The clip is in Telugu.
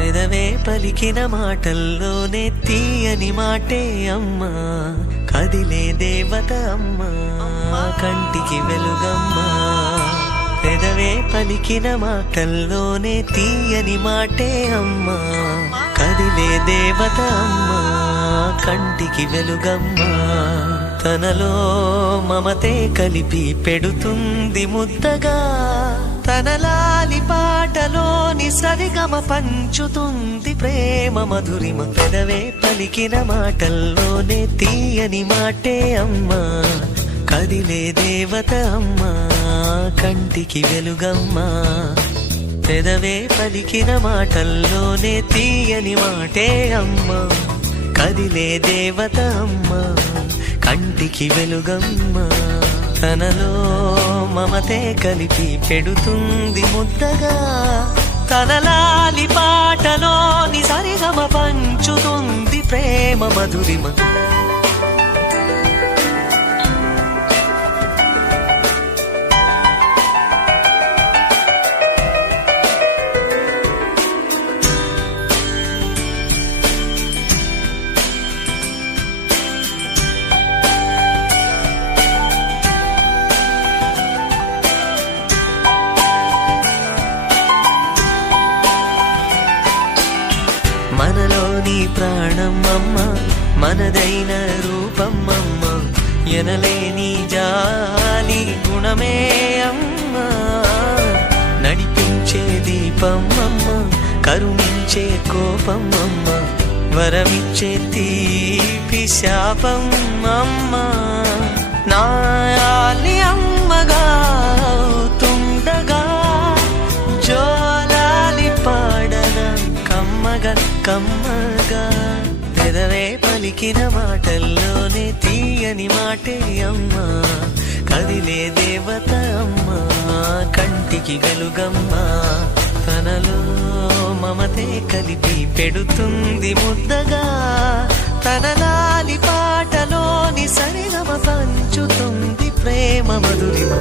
పెదవే పలికిన మాటల్లోనే తీయని మాటే అమ్మా, కదిలే దేవత అమ్మా, కంటికి వెలుగమ్మా. పెదవే పలికిన మాటల్లోనే తీయని మాటే అమ్మా, కదిలే దేవత అమ్మా, కంటికి వెలుగమ్మా. తనలో మమతే కలిపి పెడుతుంది ముద్దగా, తన లాలి పాటలోని సరిగమ పంచుతుంది ప్రేమ మధురిమ. పెదవే పలికిన మాటల్లోనే తీయని మాటే అమ్మా, కదిలే దేవత అమ్మా, కంటికి వెలుగమ్మా. పెదవే పలికిన మాటల్లోనే తీయని మాటే అమ్మా, కదిలే దేవత అమ్మా, కంటికి వెలుగమ్మా. తనలో మమతే కలిపి పెడుతుంది ముద్దగా, తన లాలి పాటలోని సరిగమ పంచుతుంది ప్రేమ మధురిమ. మనలోని ప్రాణం అమ్మ, మనదైన రూపం అమ్మ, ఎనలేని జాలి గుణమే అమ్మ. నడిపించే దీపం అమ్మ, కరుణించే కోపం అమ్మ, వరమిచ్చే తీపి శాపం అమ్మ. నాయాలి అమ్మగా అవుతుండగా, జోలాలి పాడన కమ్మగా కమ్మగా. పెదవే పలికిన మాటల్లోనే తీయని మాటే అమ్మా, కదిలే దేవత అమ్మా, కంటికి వెలుగమ్మా. తనలో మమతే కలిపి పెడుతుంది ముద్దగా, తన లాలి పాటలోని సరిగమ పంచుతుంది ప్రేమ మధురిమ.